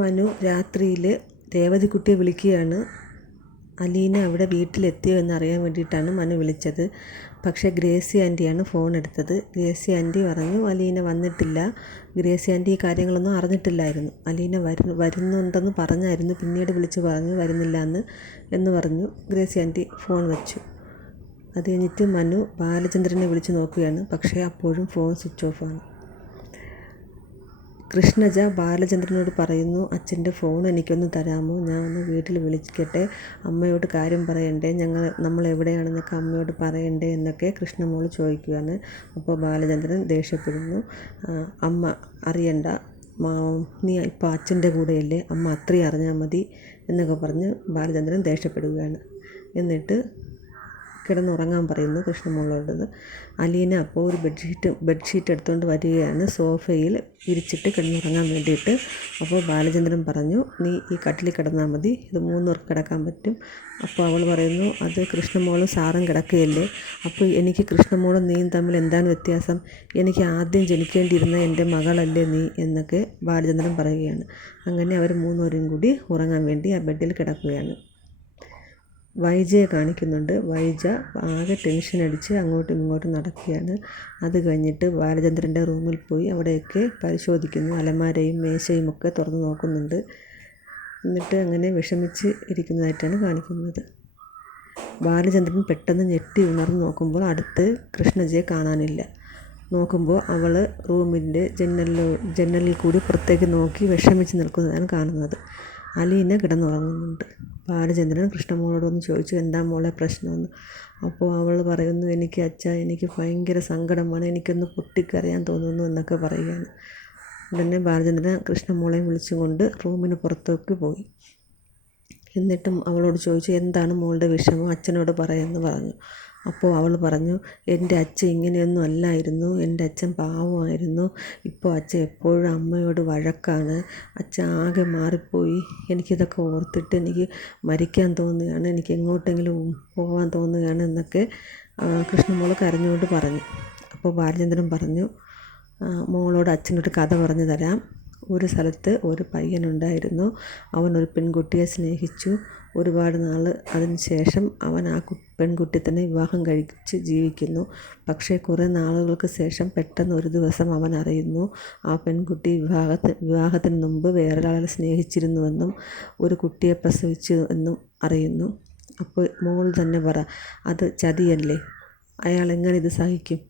മനു രാത്രിയിൽ രേവതിക്കുട്ടിയെ വിളിക്കുകയാണ്. അലീന അവിടെ വീട്ടിലെത്തിയോ എന്നറിയാൻ വേണ്ടിയിട്ടാണ് മനു വിളിച്ചത്. പക്ഷേ ഗ്രേസി ആൻറ്റിയാണ് ഫോൺ എടുത്തത്. ഗ്രേസി ആൻറ്റി പറഞ്ഞു അലീന വന്നിട്ടില്ല. ഗ്രേസി ആൻറ്റി ഈ കാര്യങ്ങളൊന്നും അറിഞ്ഞിട്ടില്ലായിരുന്നു. അലീന വരുന്നുണ്ടെന്ന് പറഞ്ഞായിരുന്നു, പിന്നീട് വിളിച്ച് പറഞ്ഞു വരുന്നില്ല എന്ന് പറഞ്ഞു. ഗ്രേസി ആൻറ്റി ഫോൺ വെച്ചു. അത് കഴിഞ്ഞിട്ട് മനു ബാലചന്ദ്രനെ വിളിച്ച് നോക്കുകയാണ്. പക്ഷേ അപ്പോഴും ഫോൺ സ്വിച്ച് ഓഫാണ്. കൃഷ്ണജ ബാലചന്ദ്രനോട് പറയുന്നു, അച്ഛൻ്റെ ഫോൺ എനിക്കൊന്ന് തരാമോ, ഞാൻ ഒന്ന് വീട്ടിൽ വിളിക്കട്ടെ, അമ്മയോട് കാര്യം പറയണ്ടേ, നമ്മൾ എവിടെയാണെന്നൊക്കെ അമ്മയോട് പറയണ്ടേ എന്നൊക്കെ കൃഷ്ണമോൾ ചോദിക്കുകയാണ്. അപ്പോൾ ബാലചന്ദ്രൻ ദേഷ്യപ്പെടുന്നു. അമ്മ അറിയണ്ട, നീ ഇപ്പോൾ അച്ഛൻ്റെ കൂടെയല്ലേ, അമ്മ അത്രയും അറിഞ്ഞാൽ മതി എന്നൊക്കെ പറഞ്ഞ് ബാലചന്ദ്രൻ ദേഷ്യപ്പെടുകയാണ്. എന്നിട്ട് കിടന്നുറങ്ങാൻ പറയുന്നു കൃഷ്ണമോളോടത്. അലീന അപ്പോൾ ഒരു ബെഡ്ഷീറ്റ് എടുത്തുകൊണ്ട് വരികയാണ്, സോഫയിൽ വിരിച്ചിട്ട് കിടന്നുറങ്ങാൻ വേണ്ടിയിട്ട്. അപ്പോൾ ബാലചന്ദ്രൻ പറഞ്ഞു, നീ ഈ കട്ടിലിൽ കിടന്നാൽ മതി, ഇത് 3 പേർക്ക് കിടക്കാൻ പറ്റും. അപ്പോൾ അവൾ പറയുന്നു, അത് കൃഷ്ണമോളും സാറും കിടക്കുകയല്ലേ, അപ്പോൾ എനിക്ക് കൃഷ്ണമോളും നീയും തമ്മിൽ എന്താണ് വ്യത്യാസം, എനിക്ക് ആദ്യം ജനിക്കേണ്ടിയിരുന്ന എൻ്റെ മകളല്ലേ നീ എന്നൊക്കെ ബാലചന്ദ്രൻ പറയുകയാണ്. അങ്ങനെ അവർ 3 പേരും കൂടി ഉറങ്ങാൻ വേണ്ടി ആ ബെഡിൽ കിടക്കുകയാണ്. വൈജയെ കാണിക്കുന്നുണ്ട്. വൈജ ആകെ ടെൻഷൻ അടിച്ച് അങ്ങോട്ടും ഇങ്ങോട്ടും നടക്കുകയാണ്. അത് കഴിഞ്ഞിട്ട് ബാലചന്ദ്രൻ്റെ റൂമിൽ പോയി അവിടെയൊക്കെ പരിശോധിക്കുന്നു. അലമാരയും മേശയും ഒക്കെ തുറന്ന് നോക്കുന്നുണ്ട്. എന്നിട്ട് അങ്ങനെ വിഷമിച്ച് ഇരിക്കുന്നതായിട്ടാണ് കാണിക്കുന്നത്. ബാലചന്ദ്രൻ പെട്ടെന്ന് ഞെട്ടി ഉണർന്ന് നോക്കുമ്പോൾ അടുത്ത് കൃഷ്ണജയെ കാണാനില്ല. നോക്കുമ്പോൾ അവൾ റൂമിൻ്റെ ജനലിൽ കൂടി പുറത്തേക്ക് നോക്കി വിഷമിച്ച് നിൽക്കുന്നതാണ് കാണുന്നത്. അലീന കിടന്നുറങ്ങുന്നുണ്ട്. ബാലചന്ദ്രൻ കൃഷ്ണമോളോടൊന്ന് ചോദിച്ചു, എന്താ മോളെ പ്രശ്നമെന്ന്. അപ്പോൾ അവൾ പറയുന്നു, എനിക്ക് ഭയങ്കര സങ്കടമാണ്, എനിക്കൊന്ന് പൊട്ടിക്കരയാൻ തോന്നുന്നു എന്നൊക്കെ പറയുകയാണ്. ഉടനെ ബാലചന്ദ്രൻ കൃഷ്ണമോളെയും വിളിച്ചുകൊണ്ട് റൂമിന് പുറത്തേക്ക് പോയി. എന്നിട്ടും അവളോട് ചോദിച്ചു, എന്താണ് മോളുടെ വിഷമം, അച്ഛനോട് പറയുമെന്ന് പറഞ്ഞു. അപ്പോൾ അവൾ പറഞ്ഞു, എൻ്റെ അച്ഛൻ ഇങ്ങനെയൊന്നും അല്ലായിരുന്നു, എൻ്റെ അച്ഛൻ പാവമായിരുന്നു, ഇപ്പോൾ അച്ഛൻ എപ്പോഴും അമ്മയോട് വഴക്കാണ്, അച്ഛൻ ആകെ മാറിപ്പോയി, എനിക്കിതൊക്കെ ഓർത്തിട്ട് എനിക്ക് മരിക്കാൻ തോന്നുകയാണ്, എനിക്ക് എങ്ങോട്ടെങ്കിലും പോകാൻ തോന്നുകയാണ് എന്നൊക്കെ കൃഷ്ണമോൾ കരഞ്ഞുകൊണ്ട് പറഞ്ഞു. അപ്പോൾ ബാലചന്ദ്രൻ പറഞ്ഞു, മോളോട് അച്ഛനൊരു കഥ പറഞ്ഞു തരാം. ഒരു സ്ഥലത്ത് ഒരു പയ്യനുണ്ടായിരുന്നു. അവൻ ഒരു പെൺകുട്ടിയെ സ്നേഹിച്ചു. ഒരുപാട് നാൾ അതിന് ശേഷം അവൻ ആ പെൺകുട്ടി തന്നെ വിവാഹം കഴിച്ച് ജീവിക്കുന്നു. പക്ഷേ കുറേ നാളുകൾക്ക് ശേഷം പെട്ടെന്ന് ഒരു ദിവസം അവൻ അറിയുന്നു, ആ പെൺകുട്ടി വിവാഹത്തിന് മുമ്പ് വേറൊരാളെ സ്നേഹിച്ചിരുന്നുവെന്നും ഒരു കുട്ടിയെ പ്രസവിച്ചു എന്നും അറിയുന്നു. അപ്പോൾ മോൾ തന്നെ പറ, അത് ചതിയല്ലേ, അയാൾ എങ്ങനെ ഇത് സഹിക്കും?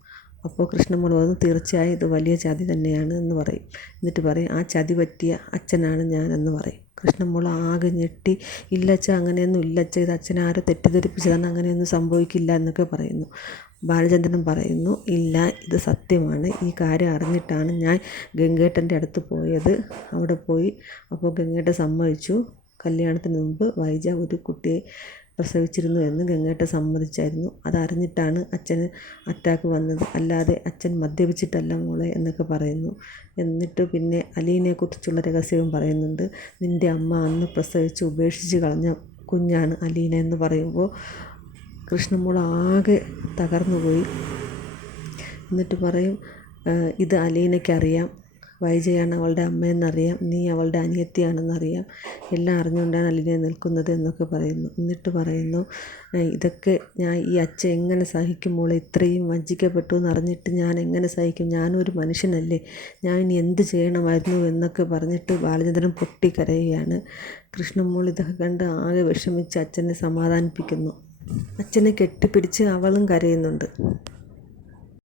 അപ്പോൾ കൃഷ്ണമോൾ പറഞ്ഞു, തീർച്ചയായും ഇത് വലിയ ചതി തന്നെയാണ് എന്ന് പറയും. എന്നിട്ട് പറയും, ആ ചതി പറ്റിയ അച്ഛനാണ് ഞാനെന്ന് പറയും. കൃഷ്ണമോൾ ആകെ ഞെട്ടി, ഇല്ലച്ച അങ്ങനെയൊന്നും ഇല്ലച്ച, ഇത് അച്ഛനെ ആരോ തെറ്റിദ്ധരിപ്പിച്ചതാണ്, അങ്ങനെയൊന്നും സംഭവിക്കില്ല എന്നൊക്കെ പറയുന്നു. ബാലചന്ദ്രൻ പറയുന്നു, ഇല്ല, ഇത് സത്യമാണ്, ഈ കാര്യം അറിഞ്ഞിട്ടാണ് ഞാൻ ഗംഗേട്ടൻ്റെ അടുത്ത് പോയത്. അവിടെ പോയി അപ്പോൾ ഗംഗേട്ടൻ സമ്മതിച്ചു, കല്യാണത്തിന് മുമ്പ് വൈജ ഒരു കുട്ടിയെ പ്രസവിച്ചിരുന്നു എന്ന് ഗംഗേട്ടൻ സമ്മതിച്ചായിരുന്നു. അതറിഞ്ഞിട്ടാണ് അച്ഛന് അറ്റാക്ക് വന്നത്, അല്ലാതെ അച്ഛൻ മദ്യപിച്ചിട്ടല്ല മോളെ എന്നൊക്കെ പറയുന്നു. എന്നിട്ട് പിന്നെ അലീനയെക്കുറിച്ചുള്ള രഹസ്യവും പറയുന്നുണ്ട്. നിൻ്റെ അമ്മ അന്ന് പ്രസവിച്ച് ഉപേക്ഷിച്ച് കളഞ്ഞ കുഞ്ഞാണ് അലീന എന്ന് പറയുമ്പോൾ കൃഷ്ണമോൾ ആകെ തകർന്നു പോയി. എന്നിട്ട് പറയും, ഇത് അലീനയ്ക്കറിയാം, വൈജയാണ് അവളുടെ അമ്മയെന്നറിയാം, നീ അവളുടെ അനിയത്തിയാണെന്നറിയാം, എല്ലാം അറിഞ്ഞുകൊണ്ടാണ് അലീന നിൽക്കുന്നത് എന്നൊക്കെ പറയുന്നു. എന്നിട്ട് പറയുന്നു, ഇതൊക്കെ ഈ അച്ഛൻ എങ്ങനെ സഹിക്കും മോളെ, ഇത്രയും വഞ്ചിക്കപ്പെട്ടു എന്നറിഞ്ഞിട്ട് ഞാൻ എങ്ങനെ സഹിക്കും, ഞാനൊരു മനുഷ്യനല്ലേ, ഞാൻ ഇനി എന്ത് ചെയ്യണമായിരുന്നു എന്നൊക്കെ പറഞ്ഞിട്ട് ബാലചന്ദ്രൻ പൊട്ടിക്കരയുകയാണ്. കൃഷ്ണമോൾ ഇതൊക്കെ കണ്ട് ആകെ വിഷമിച്ച് അച്ഛനെ സമാധാനിപ്പിക്കുന്നു. അച്ഛനെ കെട്ടിപ്പിടിച്ച് അവളും കരയുന്നുണ്ട്.